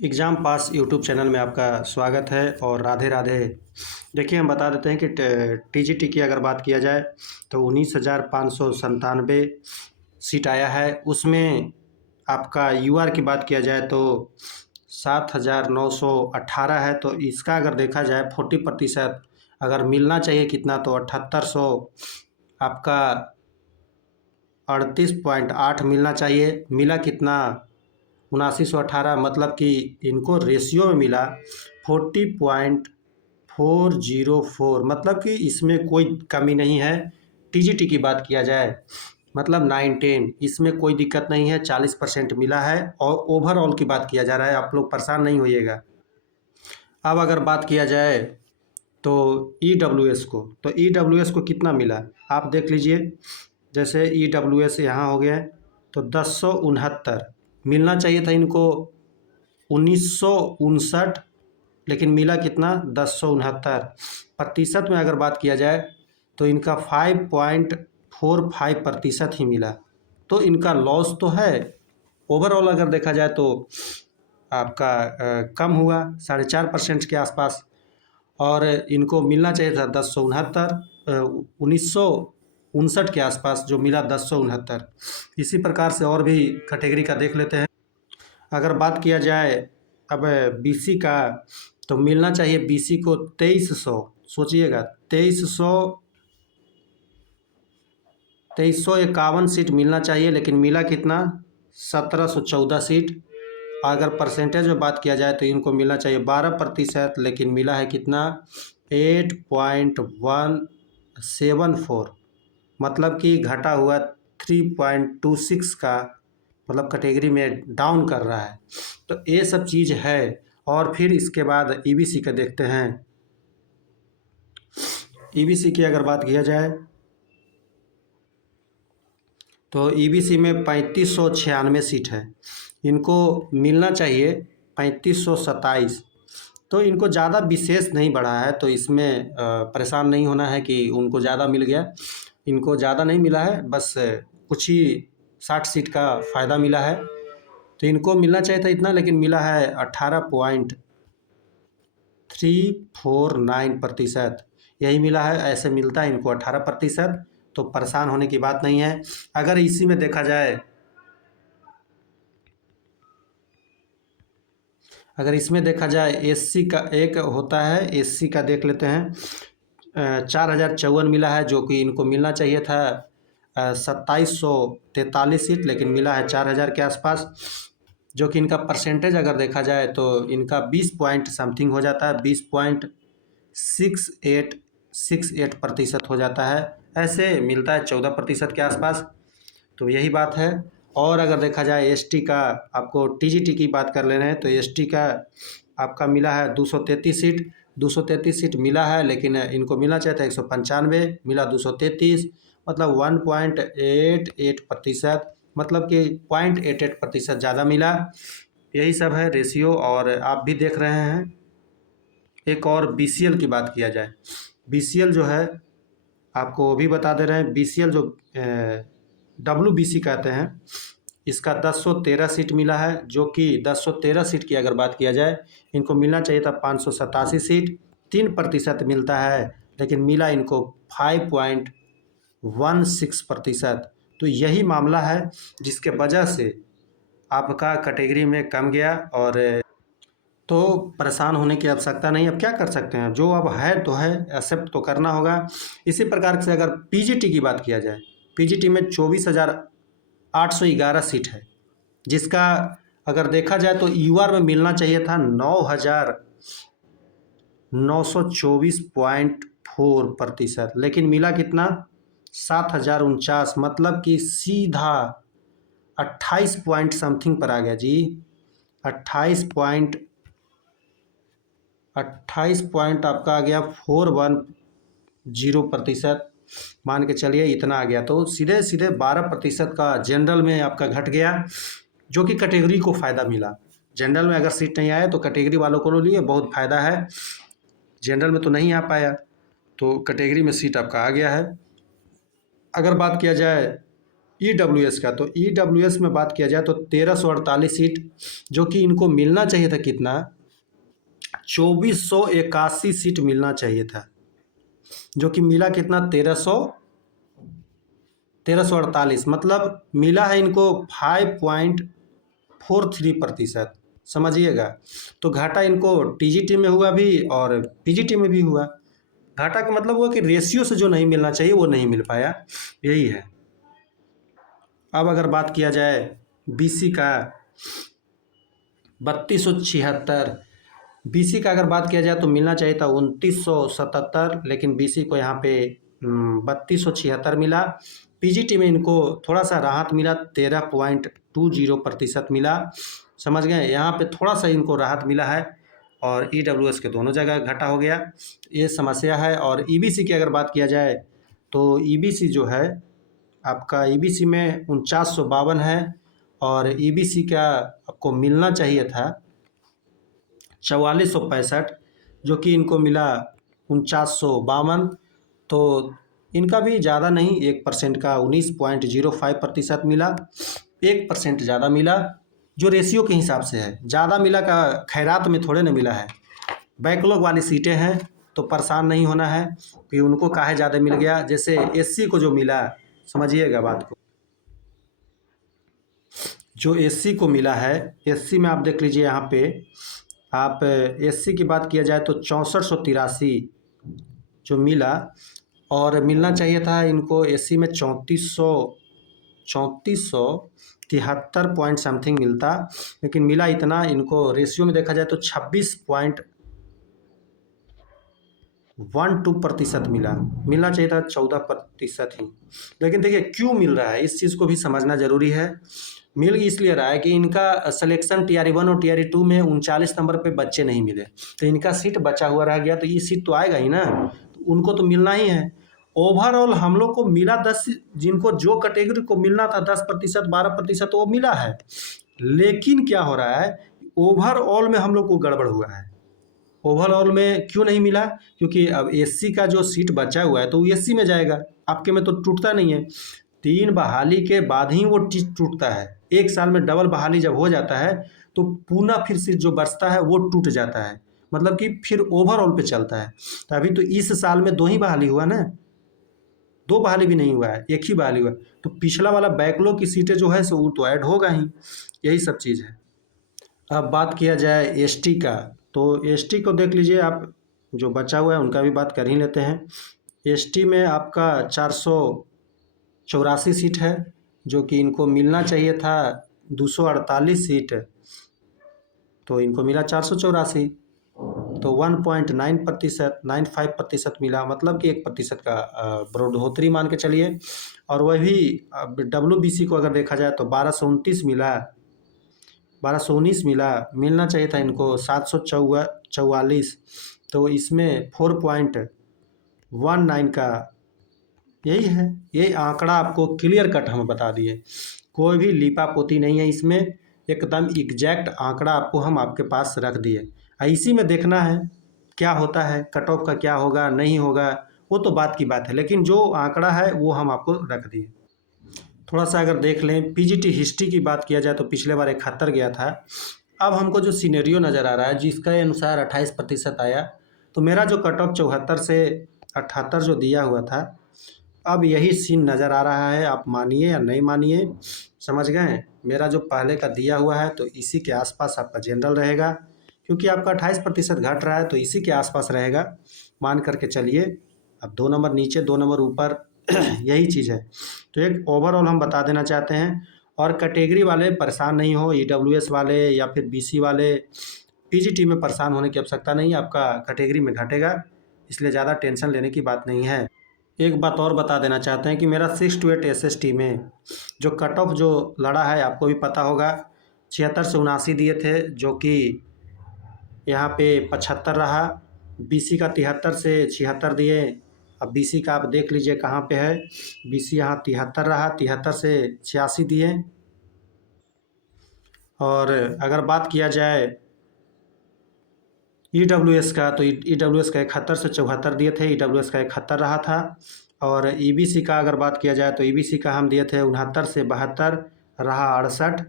Exam pass YouTube channel में आपका स्वागत है और राधे राधे। देखिए, हम बता देते हैं कि टीजीटी की अगर बात किया जाए तो 19,597 सीट आया है। उसमें आपका यूआर की बात किया जाए तो 7,918 है। तो इसका अगर देखा जाए 40% अगर मिलना चाहिए कितना, तो 7,800 आपका 38.8 मिलना चाहिए। मिला कितना? 7918। मतलब कि इनको रेशियो में मिला 40.404। मतलब कि इसमें कोई कमी नहीं है। टीजीटी की बात किया जाए मतलब 9-10, इसमें कोई दिक्कत नहीं है, 40% मिला है। और ओवरऑल की बात किया जा रहा है, आप लोग परेशान नहीं होइएगा। अब अगर बात किया जाए तो ईडब्ल्यूएस को, तो ईडब्ल्यूएस को कितना मिला आप देख लीजिए। जैसे ईडब्ल्यूएस यहाँ हो गया, तो 1069 मिलना चाहिए था इनको, 1959, लेकिन मिला कितना? 1069। प्रतिशत में अगर बात किया जाए तो इनका 5.45% ही मिला। तो इनका लॉस तो है। ओवरऑल अगर देखा जाए तो आपका कम हुआ 4.5% के आसपास। और इनको मिलना चाहिए था 1959 के आसपास, जो मिला 1069। इसी प्रकार से और भी कैटेगरी का देख लेते हैं। अगर बात किया जाए अब बीसी का, तो मिलना चाहिए बीसी को 2300। सोचिएगा, 2351 सीट मिलना चाहिए, लेकिन मिला कितना? 1714 सीट। अगर परसेंटेज में बात किया जाए तो इनको मिलना चाहिए 12%, लेकिन मिला है कितना? 8.174। मतलब कि घटा हुआ 3.26 का, मतलब कैटेगरी में डाउन कर रहा है। तो ये सब चीज़ है। और फिर इसके बाद ईबीसी का देखते हैं। ईबीसी की अगर बात किया जाए तो ईबीसी में 3596 सीट है। इनको मिलना चाहिए 3527। तो इनको ज़्यादा विशेष नहीं बढ़ा है, तो इसमें परेशान नहीं होना है कि उनको ज़्यादा मिल गया। इनको ज़्यादा नहीं मिला है, बस कुछ ही 60 सीट का फ़ायदा मिला है। तो इनको मिलना चाहिए था इतना, लेकिन मिला है 18.349%। यही मिला है। ऐसे मिलता है इनको 18%। तो परेशान होने की बात नहीं है। अगर इसी में देखा जाए, अगर इसमें देखा जाए एससी का एक होता है, एससी का देख लेते हैं। 4,054 मिला है, जो कि इनको मिलना चाहिए था 2,743 सीट, लेकिन मिला है 4,000 के आसपास। जो कि इनका परसेंटेज अगर देखा जाए तो इनका 20 पॉइंट समथिंग हो जाता है, 20.6868% हो जाता है। ऐसे मिलता है 14% के आसपास। तो यही बात है। और अगर देखा जाए एसटी का, आपको टीजीटी की बात कर ले रहे हैं, तो एसटी का आपका मिला है 233 सीट। 233 सीट मिला है, लेकिन इनको मिलना चाहिए था 195, मिला 233। मतलब 1.88%, मतलब कि 0.88% ज़्यादा मिला। यही सब है रेशियो। और आप भी देख रहे हैं। एक और बीसीएल की बात किया जाए, बीसीएल जो है आपको वो भी बता दे रहे हैं। बीसीएल जो डब्ल्यूबीसी कहते हैं, इसका 1013 सीट मिला है। जो कि 1013 सीट की अगर बात किया जाए, इनको मिलना चाहिए था 587 सीट। 3% मिलता है, लेकिन मिला इनको 5.16%। तो यही मामला है जिसके वजह से आपका कैटेगरी में कम गया। और तो परेशान होने की आवश्यकता नहीं। अब क्या कर सकते हैं, जो अब है तो है, एक्सेप्ट तो करना होगा। इसी प्रकार से अगर पीजीटी की बात किया जाए, पीजीटी में 24,811 सीट है, जिसका अगर देखा जाए तो यूआर में मिलना चाहिए था 9,924.4%, लेकिन मिला कितना? 7,049। मतलब कि सीधा 28 पॉइंट समथिंग पर आ गया जी। 28 पॉइंट आपका आ गया 410%। मान के चलिए इतना आ गया। तो सीधे सीधे 12% का जनरल में आपका घट गया, जो कि कैटेगरी को फ़ायदा मिला। जनरल में अगर सीट नहीं आया तो कैटेगरी वालों को लिए बहुत फ़ायदा है। जनरल में तो नहीं आ पाया, तो कैटेगरी में सीट आपका आ गया है। अगर बात किया जाए ईडब्ल्यूएस का, तो ईडब्ल्यूएस में बात किया जाए तो 1348 सीट, जो कि इनको मिलना चाहिए था कितना, 2481 सीट मिलना चाहिए था, जो कि मिला कितना, 1348, मतलब मिला है इनको 5.43%। समझिएगा, तो घाटा इनको टीजीटी में हुआ भी और पीजीटी में भी हुआ। घाटा का मतलब हुआ कि रेशियो से जो नहीं मिलना चाहिए वो नहीं मिल पाया, यही है। अब अगर बात किया जाए बीसी का, 3276, बीसी का अगर बात किया जाए तो मिलना चाहिए था 2977, लेकिन बीसी को यहाँ पे 3276 मिला। पीजीटी में इनको थोड़ा सा राहत मिला, 13.20% मिला। समझ गए, यहाँ पे थोड़ा सा इनको राहत मिला है, और ईडब्ल्यूएस के दोनों जगह घाटा हो गया, ये समस्या है। और ईबीसी की अगर बात किया जाए तो ईबीसी जो है आपका, ईबीसी में 4952 है, और ईबीसी का आपको मिलना चाहिए था 4465, जो कि इनको मिला 4952। तो इनका भी ज़्यादा नहीं, 1% का 19.05% मिला, 1% ज़्यादा मिला, जो रेशियो के हिसाब से है। ज़्यादा मिला का खैरात में थोड़े ना मिला है, बैकलॉग वाली सीटें हैं तो परेशान नहीं होना है कि उनको काहे ज़्यादा मिल गया। जैसे एससी को जो मिला, समझिएगा बात को, जो एससी को मिला है, एससी में आप देख लीजिए यहाँ पे, आप एससी की बात किया जाए तो 6483 जो मिला, और मिलना चाहिए था इनको एससी में 3473 पॉइंट समथिंग मिलता, लेकिन मिला इतना, इनको रेशियो में देखा जाए तो 26.12% मिलना चाहिए था 14% ही। लेकिन देखिए क्यों मिल रहा है, इस चीज़ को भी समझना जरूरी है। मिल इसलिए रहा है कि इनका सिलेक्शन टीआर1 और टीआर2 में 39 नंबर पे बच्चे नहीं मिले, तो इनका सीट बचा हुआ रह गया, तो ये सीट तो आएगा ही ना, तो उनको तो मिलना ही है। ओवरऑल हम लोग को मिला 10, जिनको जो कैटेगरी को मिलना था 10%, 12% वो मिला है, लेकिन क्या हो रहा है, ओवरऑल में हम लोग को गड़बड़ हुआ है। ओवरऑल में क्यों नहीं मिला, क्योंकि अब एससी का जो सीट बचा हुआ है तो वो एससी में जाएगा, आपके में तो टूटता नहीं है। 3 बहाली के बाद ही वो टूटता है, 1 साल में डबल बहाली जब हो जाता है तो पुनः फिर से जो बचता है वो टूट जाता है, मतलब कि फिर ओवरऑल पे चलता है। तो अभी तो इस साल में 2 ही बहाली हुआ ना, 2 बहाली भी नहीं हुआ है, 1 ही बहाली हुआ, तो पिछला वाला बैकलॉग की सीटें जो है सो वो तो ऐड होगा ही, यही सब चीज़ है। अब बात किया जाए एसटी का, तो एसटी को देख लीजिए आप, जो बचा हुआ है उनका भी बात कर ही लेते हैं। एसटी में आपका 484 सीट है, जो कि इनको मिलना चाहिए था 248 सीट, तो इनको मिला 484, तो 1.9%, 95% मिला, मतलब कि 1% का बढ़ोतरी मान के चलिए। और वह भी डब्ल्यूबीसी को अगर देखा जाए तो 1229 मिला, 1219 मिला, मिलना चाहिए था इनको 744, तो इसमें 4.19 का यही है। ये आंकड़ा आपको क्लियर कट हम बता दिए, कोई भी लीपापोती नहीं है इसमें, एकदम एग्जैक्ट आंकड़ा आपको हम आपके पास रख दिए। इसी में देखना है क्या होता है, कट ऑफ का क्या होगा नहीं होगा, वो तो बात की बात है, लेकिन जो आंकड़ा है वो हम आपको रख दिए। थोड़ा सा अगर देख लें पीजीटी हिस्ट्री की बात किया जाए तो पिछले बार 71 गया था, अब हमको जो सिनेरियो नज़र आ रहा है जिसके अनुसार 28% आया, तो मेरा जो कट ऑफ 74 से 78 जो दिया हुआ था, अब यही सीन नज़र आ रहा है, आप मानिए या नहीं मानिए, समझ गए। मेरा जो पहले का दिया हुआ है तो इसी के आसपास आपका जनरल रहेगा, क्योंकि आपका 28% घट रहा है तो इसी के आसपास रहेगा, मान करके चलिए। अब 2 नंबर नीचे 2 नंबर ऊपर यही चीज़ है। तो एक ओवरऑल हम बता देना चाहते हैं, और कैटेगरी वाले परेशान नहीं हो, ईडब्ल्यूएस वाले या फिर बीसी वाले, पीजीटी में परेशान होने की आवश्यकता नहीं है, आपका कैटेगरी में घटेगा, इसलिए ज़्यादा टेंशन लेने की बात नहीं है। एक बात और बता देना चाहते हैं कि मेरा 6 to 8 एसएसटी में जो कट ऑफ जो लड़ा है आपको भी पता होगा, 76 से 79 दिए थे, जो कि यहाँ पे 75 रहा, बीसी का 73 से 76 दिए। अब बीसी का आप देख लीजिए कहाँ पे है, बीसी यहाँ 73 रहा, 73 से 86 दिए। और अगर बात किया जाए EWS का, तो EWS का 71 से 74 दिए थे, EWS का 71 रहा था। और EBC का अगर बात किया जाए तो EBC का हम दिए थे 69 से 72, रहा 68।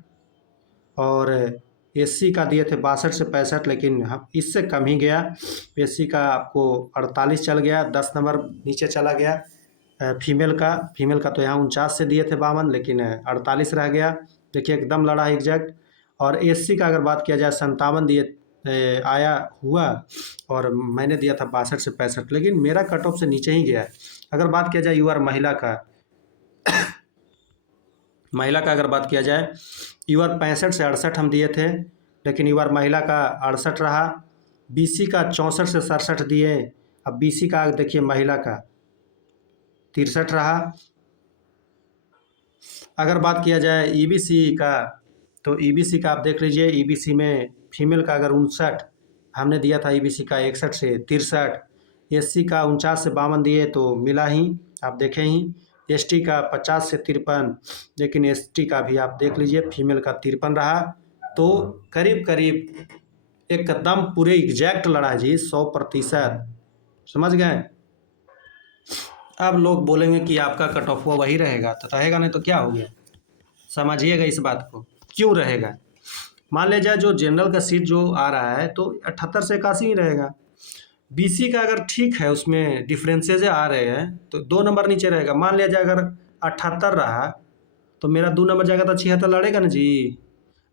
और SC का दिए थे 62 से 65, लेकिन हम इससे कम ही गया। SC का आपको 48 चल गया, 10 नंबर नीचे चला गया। फीमेल का तो यहाँ 49 से दिए थे 52, लेकिन 48 रह गया। देखिए एकदम लड़ा एग्जैक्ट। और SC का अगर बात किया जाए 57 दिए आया हुआ, और मैंने दिया था 62 से 65, लेकिन मेरा कट ऑफ से नीचे ही गया है। अगर बात किया जाए यूआर महिला का अगर बात किया जाए, यूआर 65 से 68 हम दिए थे, लेकिन यूआर महिला का 68 रहा। BC का 64 से 67 दिए। अब BC का देखिए महिला का 63 रहा। अगर बात किया जाए EBC का, तो EBC का आप देख लीजिए, EBC में फीमेल का अगर 59 हमने दिया था, EBC का 61 से 63, SC का 49 से 52 दिए तो मिला ही, आप देखें ही। ST का 50 से 53, लेकिन ST का भी आप देख लीजिए, फीमेल का 53 रहा। तो करीब करीब एकदम पूरे एग्जैक्ट लड़ा जी, 100%। समझ गए। अब लोग बोलेंगे कि आपका कट ऑफ हुआ वही रहेगा, तो रहेगा नहीं तो क्या हो गया। समझिएगा इस बात को, क्यों रहेगा। मान लिया जाए जो जनरल का सीट जो आ रहा है तो 78 से 81 ही रहेगा। BC का अगर ठीक है, उसमें डिफरेंसेज आ रहे हैं तो 2 नंबर नीचे रहेगा। मान लिया जाए अगर 78 रहा तो मेरा 2 नंबर जाएगा तो 76 लड़ेगा ना जी।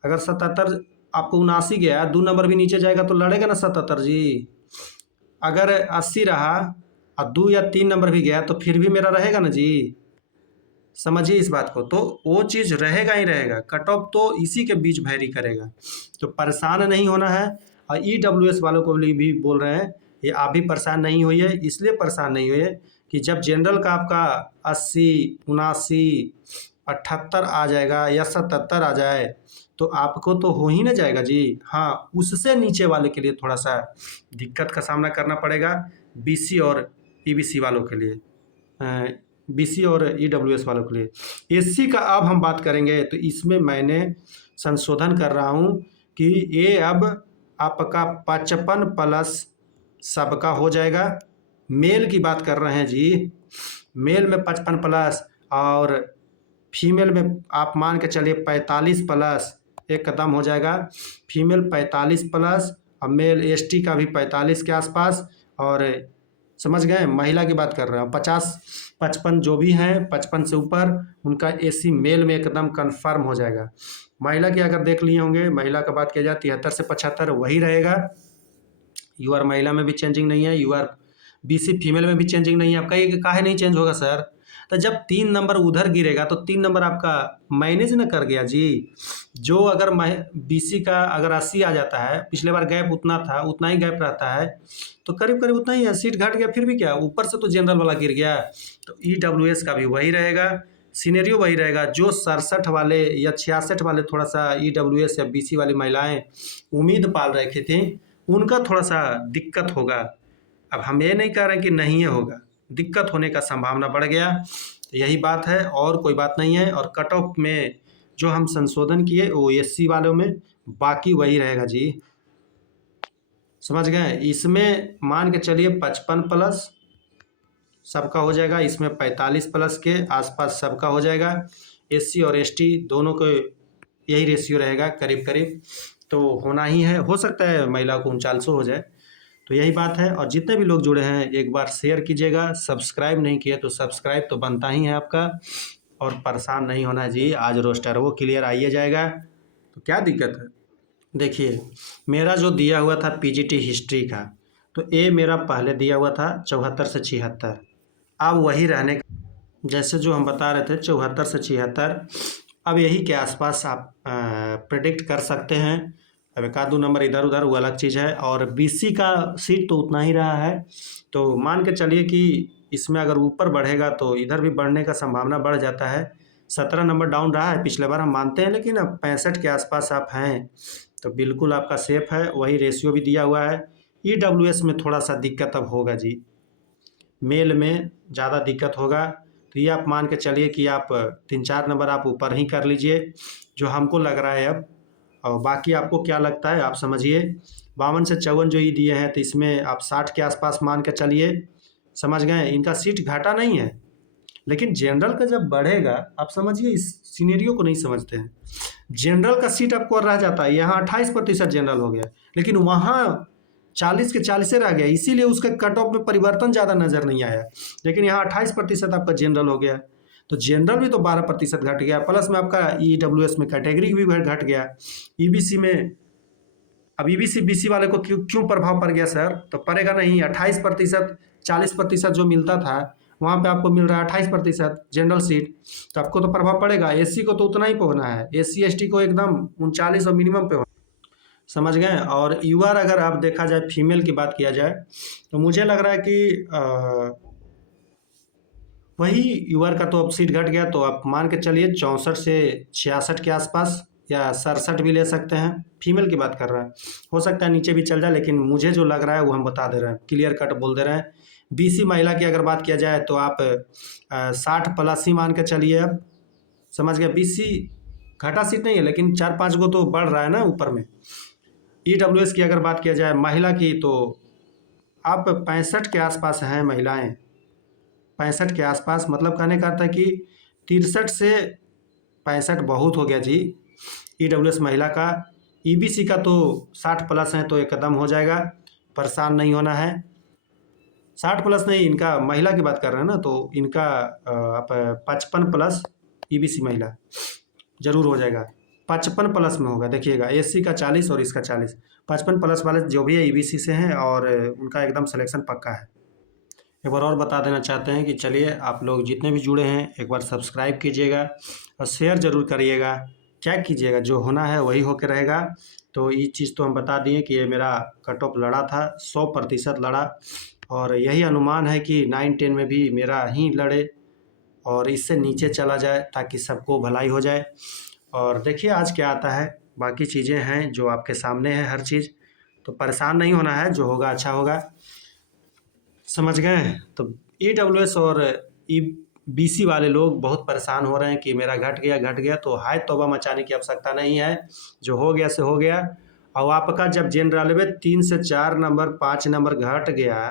अगर 77 आपको 79 गया, 2 नंबर भी नीचे जाएगा तो लड़ेगा ना 77 जी। अगर 80 रहा और 2 या 3 नंबर भी गया तो फिर भी मेरा रहेगा ना जी। समझिए इस बात को, तो वो चीज़ रहेगा ही रहेगा। कट ऑफ तो इसी के बीच वैरी करेगा, तो परेशान नहीं होना है। और EWS वालों को भी बोल रहे हैं, ये आप भी परेशान नहीं होइए। इसलिए परेशान नहीं होइए कि जब जनरल का आपका 80, 79, 78 आ जाएगा या 77 आ जाए तो आपको तो हो ही ना जाएगा जी। हाँ, उससे नीचे वाले के लिए थोड़ा सा दिक्कत का सामना करना पड़ेगा, BC और EBC वालों के लिए, BC और EWS वालों के लिए। SC का अब हम बात करेंगे, तो इसमें मैंने संशोधन कर रहा हूँ कि ये अब आपका 55+ सबका हो जाएगा। मेल की बात कर रहे हैं जी, मेल में 55+, और फीमेल में आप मान के चलिए 45+, एक कदम हो जाएगा। फीमेल 45+, और मेल ST का भी 45 के आसपास। और समझ गए, महिला की बात कर रहे हैं 50-55 जो भी हैं, 55 से ऊपर उनका SC मेल में एकदम कंफर्म हो जाएगा। महिला की अगर देख लिए होंगे, महिला का बात किया जाए 73 से 75 वही रहेगा। यूआर महिला में भी चेंजिंग नहीं है, यूआर BC फीमेल में भी चेंजिंग नहीं है। आपका ये काहे नहीं चेंज होगा सर, तो जब 3 नंबर उधर गिरेगा तो 3 नंबर आपका मैनेज न कर गया जी। जो अगर BC का अगर 80 आ जाता है, पिछले बार गैप उतना था, उतना ही गैप रहता है, तो करीब करीब उतना ही है। सीट घट गया फिर भी क्या, ऊपर से तो जनरल वाला गिर गया। तो EWS का भी वही रहेगा, सीनेरियो वही रहेगा। जो 67 वाले या 66 वाले थोड़ा सा EWS या BC वाली महिलाएं उम्मीद पाल रखे थे, उनका थोड़ा सा दिक्कत होगा। अब हम ये नहीं कह रहे कि नहीं है, होगा, दिक्कत होने का संभावना बढ़ गया। यही बात है, और कोई बात नहीं है। और कट ऑफ में जो हम संशोधन किए वो SC वालों में बाकी वही रहेगा जी। समझ गए। इसमें मान के चलिए 55+ सबका हो जाएगा, इसमें 45+ के आसपास सबका हो जाएगा। SC और ST दोनों को यही रेशियो रहेगा करीब करीब, तो होना ही है। हो सकता है महिला को 39 हो जाए। तो यही बात है। और जितने भी लोग जुड़े हैं एक बार शेयर कीजिएगा, सब्सक्राइब नहीं किए तो सब्सक्राइब तो बनता ही है आपका। और परेशान नहीं होना जी, आज रोस्टर वो क्लियर आइए जाएगा, तो क्या दिक्कत है। देखिए मेरा जो दिया हुआ था PGT हिस्ट्री का, तो ये मेरा पहले दिया हुआ था 74 से 76, अब वही रहने, जैसे जो हम बता रहे थे 74 से 76, अब यही के आसपास आप प्रेडिक्ट कर सकते हैं। अब एक आध दो नंबर इधर उधर वो अलग चीज़ है। और BC का सीट तो उतना ही रहा है, तो मान के चलिए कि इसमें अगर ऊपर बढ़ेगा तो इधर भी बढ़ने का संभावना बढ़ जाता है। 17 नंबर डाउन रहा है पिछले बार, हम मानते हैं, लेकिन अब 65 के आसपास आप हैं तो बिल्कुल आपका सेफ है। वही रेशियो भी दिया हुआ है। EWS में थोड़ा सा दिक्कत अब होगा जी, मेल में ज़्यादा दिक्कत होगा। तो ये आप मान के चलिए कि आप 3-4 नंबर आप ऊपर ही कर लीजिए, जो हमको लग रहा है अब। और बाकी आपको क्या लगता है आप समझिए। 52 से 54 जो ये दिए हैं तो इसमें आप 60 के आसपास मान के चलिए, समझ गए। इनका सीट घाटा नहीं है, लेकिन जनरल का जब बढ़ेगा, आप समझिए इस सिनेरियो को नहीं समझते हैं। जनरल का सीट आपको रह जाता है, यहाँ 28% जनरल हो गया, लेकिन वहाँ 40 के 40 रह गया, इसीलिए उसके कट ऑफ में परिवर्तन ज़्यादा नजर नहीं आया। लेकिन यहाँ 28% आपका जनरल हो गया, तो जनरल भी तो 12% घट गया, प्लस में आपका EWS में कैटेगरी भी घट गया। EBC में, अब EBC BC वाले को क्यों प्रभाव पड़ गया सर? तो पड़ेगा नहीं, 28%, 40% जो मिलता था वहाँ पे आपको मिल रहा है 28% जनरल सीट, तो आपको तो प्रभाव पड़ेगा। SC को तो उतना ही पहुँचना है, SC ST को एकदम 39 और मिनिमम पे, समझ गए। और यूआर अगर आप देखा जाए, फीमेल की बात किया जाए, तो मुझे लग रहा है कि वही यूआर का तो अब सीट घट गया, तो आप मान के चलिए 64 से 66 के आसपास, या 67 भी ले सकते हैं। फीमेल की बात कर रहा है, हो सकता है नीचे भी चल जाए, लेकिन मुझे जो लग रहा है वो हम बता दे रहे हैं, क्लियर कट बोल दे रहे हैं। BC महिला की अगर बात किया जाए तो आप 60 प्लस ही मान के चलिए। अब समझ गए, BC घटा सीट नहीं है, लेकिन 4-5 गो तो बढ़ रहा है ना ऊपर में। EWS की अगर बात किया जाए महिला की, तो आप 65 के आसपास हैं महिलाएं, 65 के आसपास, मतलब कहने का अर्थ है कि 63 से 65 बहुत हो गया जी EWS महिला का। EBC का तो 60 प्लस है, तो एकदम हो जाएगा, परेशान नहीं होना है। 60 प्लस नहीं, इनका महिला की बात कर रहे हैं ना, तो इनका आप 55 प्लस EBC महिला जरूर हो जाएगा, 55 प्लस में होगा। देखिएगा SC का 40 और इसका 40, 55 प्लस वाले जो भी है EBC से हैं, और उनका एकदम सिलेक्शन पक्का है। एक बार और बता देना चाहते हैं कि चलिए, आप लोग जितने भी जुड़े हैं एक बार सब्सक्राइब कीजिएगा और शेयर ज़रूर करिएगा। क्या कीजिएगा, जो होना है वही होकर रहेगा। तो ये चीज़ तो हम बता दिए कि ये मेरा कट ऑफ लड़ा था, 100% लड़ा, और यही अनुमान है कि 9-10 में भी मेरा ही लड़े और इससे नीचे चला जाए, ताकि सबको भलाई हो जाए। और देखिए आज क्या आता है, बाकी चीज़ें हैं जो आपके सामने है हर चीज़, तो परेशान नहीं होना है, जो होगा अच्छा होगा, समझ गए। तो EWS और BC वाले लोग बहुत परेशान हो रहे हैं कि मेरा घट गया, तो हाय तौबा मचाने की आवश्यकता नहीं है, जो हो गया से हो गया। और आपका जब जनरल में 3 से 4 नंबर 5 नंबर घट गया,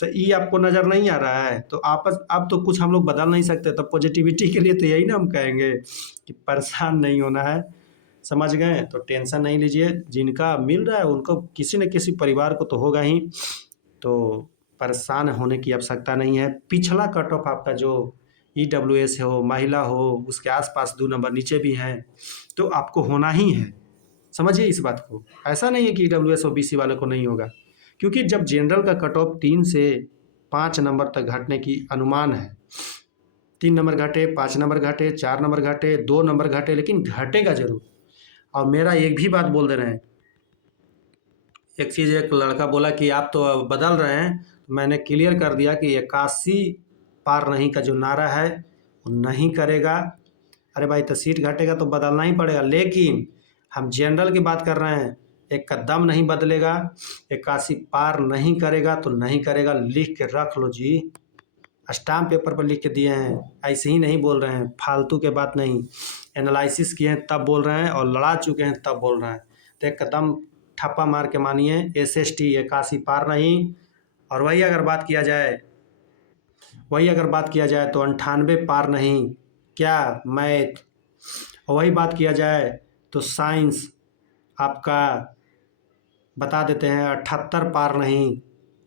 तो ये आपको नज़र नहीं आ रहा है, तो अब तो कुछ हम लोग बदल नहीं सकते। तो पॉजिटिविटी के लिए तो यही ना हम कहेंगे कि परेशान नहीं होना है, समझ गए। तो टेंशन नहीं लीजिए, जिनका मिल रहा है उनको किसी न किसी परिवार को तो होगा ही, तो परेशान होने की आवश्यकता नहीं है। पिछला कट ऑफ आपका जो EWS हो, महिला हो, उसके आसपास 2 नंबर नीचे भी हैं, तो आपको होना ही है, समझिए इस बात को। ऐसा नहीं है कि EWS और BC वाले को नहीं होगा, क्योंकि जब जनरल का कट ऑफ 3 से 5 नंबर तक घटने की अनुमान है, 3 नंबर घटे, 5 नंबर घटे, 4 नंबर घटे, 2 नंबर घटे, लेकिन घटेगा जरूर। और मेरा एक भी बात बोल दे रहे हैं, एक चीज़ एक लड़का बोला कि आप तो बदल रहे हैं, तो मैंने क्लियर कर दिया कि 81 पार नहीं का जो नारा है वो नहीं करेगा। अरे भाई, तो सीट घटेगा तो बदलना ही पड़ेगा, लेकिन हम जनरल की बात कर रहे हैं, एक कदम नहीं बदलेगा, 81 पार नहीं करेगा तो नहीं करेगा, लिख के रख लो जी, स्टाम्प पेपर पर लिख के दिए हैं, ऐसे ही नहीं बोल रहे हैं, फालतू के बात नहीं, एनालिसिस किए हैं तब बोल रहे हैं, और लड़ा चुके हैं तब बोल रहे हैं। तो एक कदम ठप्पा मार के मानिए, SST 81 पार नहीं। और वही अगर बात किया जाए तो 98 पार नहीं, क्या मैथ। और वही बात किया जाए तो साइंस आपका बता देते हैं 78 पार नहीं,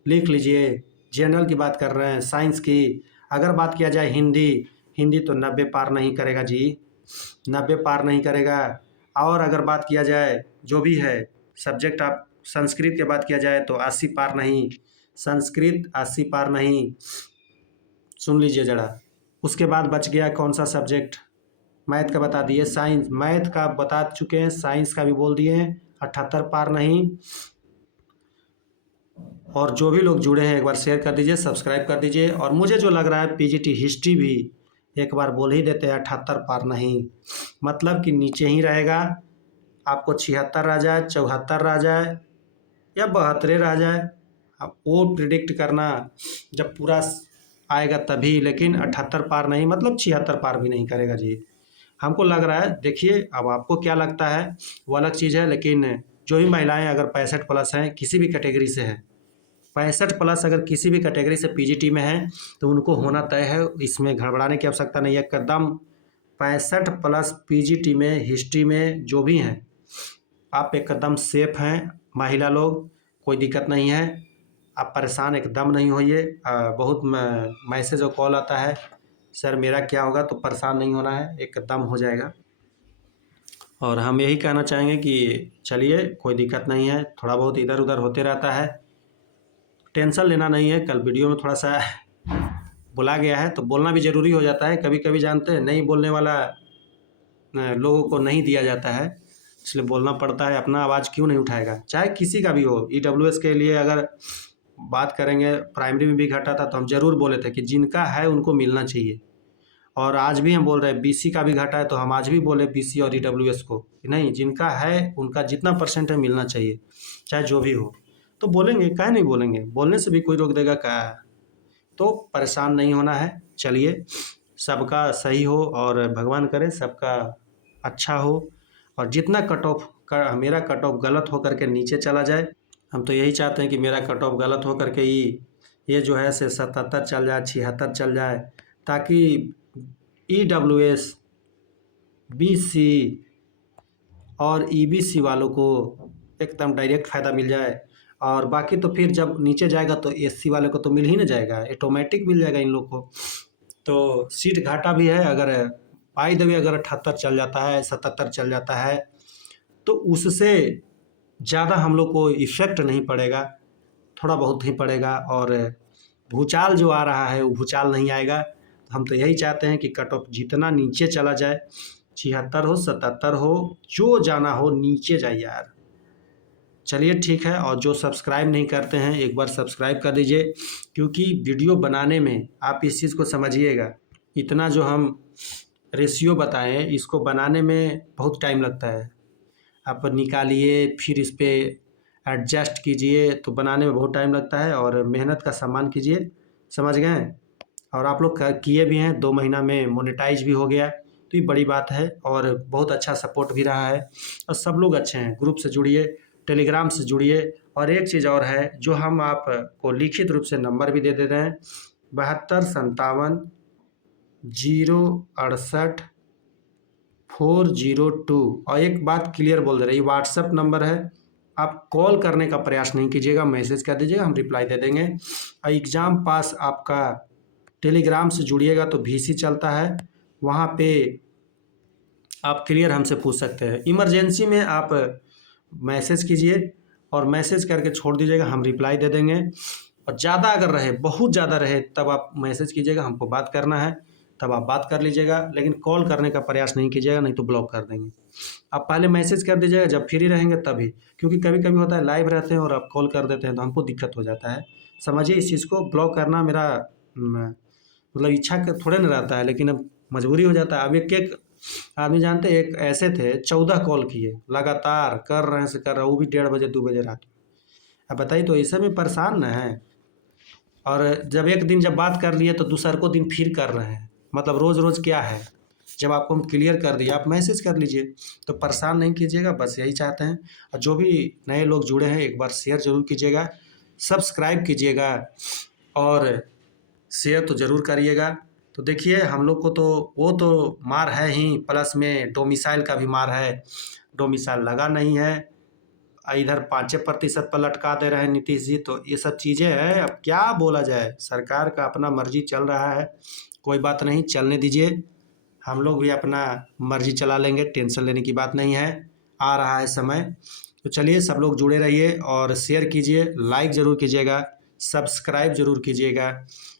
लिख लीजिए। जनरल की बात कर रहे हैं, साइंस की अगर बात किया जाए, हिंदी तो 90 पार नहीं करेगा जी, 90 पार नहीं करेगा। और अगर बात किया जाए जो भी है सब्जेक्ट, आप संस्कृत की बात किया जाए तो 80 पार नहीं, संस्कृत 80 पार नहीं, सुन लीजिए ज़रा। उसके बाद बच गया कौन सा सब्जेक्ट, मैथ का बता दिए, साइंस मैथ का बता चुके हैं, साइंस का भी बोल दिए हैं, 78 पार नहीं। और जो भी लोग जुड़े हैं एक बार शेयर कर दीजिए, सब्सक्राइब कर दीजिए। और मुझे जो लग रहा है PGT हिस्ट्री भी एक बार बोल ही देते हैं 78 पार नहीं, मतलब कि नीचे ही रहेगा, आपको 76 आ जाए, 74 आ जाए, या 72 रह जाए, अब वो प्रिडिक्ट करना जब पूरा आएगा तभी। लेकिन 78 पार नहीं, मतलब 76 पार भी नहीं करेगा जी, हमको लग रहा है, देखिए अब आपको क्या लगता है वो अलग चीज़ है, लेकिन जो भी महिलाएं अगर 65+ हैं, किसी भी कैटेगरी से हैं, 65+ अगर किसी भी कैटेगरी से पीजीटी में हैं तो उनको होना तय है, इसमें घबराने की आवश्यकता नहीं है। एकदम 65+ पीजीटी में, हिस्ट्री में जो भी हैं, आप एकदम सेफ हैं। महिला लोग, कोई दिक्कत नहीं है, आप परेशान एकदम नहीं होइए। बहुत मैसेज और कॉल आता है, सर मेरा क्या होगा, तो परेशान नहीं होना है, एकदम हो जाएगा। और हम यही कहना चाहेंगे कि चलिए कोई दिक्कत नहीं है, थोड़ा बहुत इधर उधर होते रहता है, टेंशन लेना नहीं है। कल वीडियो में थोड़ा सा बोला गया है तो बोलना भी ज़रूरी हो जाता है, कभी कभी जानते हैं नहीं बोलने वाला लोगों को नहीं दिया जाता है, इसलिए बोलना पड़ता है। अपना आवाज़ क्यों नहीं उठाएगा, चाहे किसी का भी हो। ईडब्ल्यूएस के लिए अगर बात करेंगे, प्राइमरी में भी घटा था तो हम ज़रूर बोले थे कि जिनका है उनको मिलना चाहिए, और आज भी हम बोल रहे हैं बीसी का भी घटा है तो हम आज भी बोले बीसी और ईडब्ल्यूएस को कि नहीं, जिनका है उनका जितना परसेंट है मिलना चाहिए, चाहे जो भी हो। तो बोलेंगे, काहे नहीं बोलेंगे, बोलने से भी कोई रोक देगा क्या? तो परेशान नहीं होना है। चलिए, सबका सही हो और भगवान करे सबका अच्छा हो, और जितना कट ऑफ का मेरा कट ऑफ गलत हो करके नीचे चला जाए। हम तो यही चाहते हैं कि मेरा कट ऑफ गलत हो करके ही ये जो है से 77 चल जाए, 76 चल जाए, ताकि ईडब्ल्यूएस, बीसी और ईबीसी वालों को एकदम डायरेक्ट फ़ायदा मिल जाए। और बाकी तो फिर जब नीचे जाएगा तो एससी वाले को तो मिल ही ना जाएगा, ऑटोमेटिक मिल जाएगा इन लोग को। तो सीट घाटा भी है, अगर बाय द वे अगर 78 चल जाता है, 77 चल जाता है, तो उससे ज़्यादा हम लोग को इफ़ेक्ट नहीं पड़ेगा, थोड़ा बहुत ही पड़ेगा। और भूचाल जो आ रहा है वो भूचाल नहीं आएगा। हम तो यही चाहते हैं कि कट ऑफ जितना नीचे चला जाए, 76 हो, 77 हो, जो जाना हो नीचे जाए यार। चलिए ठीक है, और जो सब्सक्राइब नहीं करते हैं एक बार सब्सक्राइब कर दीजिए, क्योंकि वीडियो बनाने में आप इस चीज़ को समझिएगा, इतना जो हम रेशियो बताएं इसको बनाने में बहुत टाइम लगता है। आप निकालिए, फिर इस पर एडजस्ट कीजिए, तो बनाने में बहुत टाइम लगता है, और मेहनत का सम्मान कीजिए, समझ गए? और आप लोग किए भी हैं, 2 महीना में मोनेटाइज भी हो गया, तो ये बड़ी बात है, और बहुत अच्छा सपोर्ट भी रहा है, और सब लोग अच्छे हैं। ग्रुप से जुड़िए, टेलीग्राम से जुड़िए। और एक चीज़ और है जो हम आपको लिखित रूप से नंबर भी दे देते हैं, 7257 068 402। और एक बात क्लियर बोल दे रहे, ये व्हाट्सएप नंबर है, आप कॉल करने का प्रयास नहीं कीजिएगा, मैसेज कर दीजिएगा, हम रिप्लाई दे देंगे। और एग्ज़ाम पास आपका टेलीग्राम से जुड़िएगा तो VC चलता है, वहाँ पे आप क्लियर हमसे पूछ सकते हैं। इमरजेंसी में आप मैसेज कीजिए, और मैसेज करके छोड़ दीजिएगा, हम रिप्लाई दे देंगे। और ज़्यादा अगर रहे, बहुत ज़्यादा रहे, तब आप मैसेज कीजिएगा, हमको बात करना है तब आप बात कर लीजिएगा, लेकिन कॉल करने का प्रयास नहीं कीजिएगा, नहीं तो ब्लॉक कर देंगे। आप पहले मैसेज कर दीजिएगा जब फ्री रहेंगे तभी, क्योंकि कभी कभी होता है लाइव रहते हैं और आप कॉल कर देते हैं तो हमको दिक्कत हो जाता है। समझिए इस चीज़ को, ब्लॉक करना मेरा मतलब इच्छा का थोड़े ना रहता है, लेकिन अब मजबूरी हो जाता है। अब एक एक आदमी जानते हैं, एक ऐसे थे 14 कॉल किए लगातार, कर रहे हैं से कर रहे हैं, वो भी 1:30 बजे 2 बजे रात में। अब बताइए, तो ऐसे में परेशान ना है। और जब एक दिन जब बात कर लिए तो दूसरा दिन फिर कर रहे हैं, मतलब रोज़ रोज़ क्या है। जब आपको हम क्लियर कर दिए, आप मैसेज कर लीजिए, तो परेशान नहीं कीजिएगा, बस यही चाहते हैं। और जो भी नए लोग जुड़े हैं एक बार शेयर ज़रूर कीजिएगा, सब्सक्राइब कीजिएगा, और शेयर तो ज़रूर करिएगा। तो देखिए हम लोग को तो वो तो मार है ही, प्लस में डोमिसाइल का भी मार है, डोमिसाइल लगा नहीं है, इधर 5% पर लटका दे रहे हैं नीतीश जी। तो ये सब चीज़ें हैं, अब क्या बोला जाए, सरकार का अपना मर्जी चल रहा है, कोई बात नहीं, चलने दीजिए, हम लोग भी अपना मर्जी चला लेंगे, टेंशन लेने की बात नहीं है, आ रहा है समय। तो चलिए सब लोग जुड़े रहिए, और शेयर कीजिए, लाइक ज़रूर कीजिएगा, सब्सक्राइब ज़रूर कीजिएगा।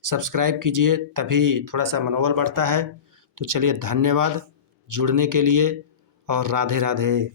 सब्सक्राइब कीजिए तभी थोड़ा सा मनोबल बढ़ता है। तो चलिए, धन्यवाद जुड़ने के लिए, और राधे राधे।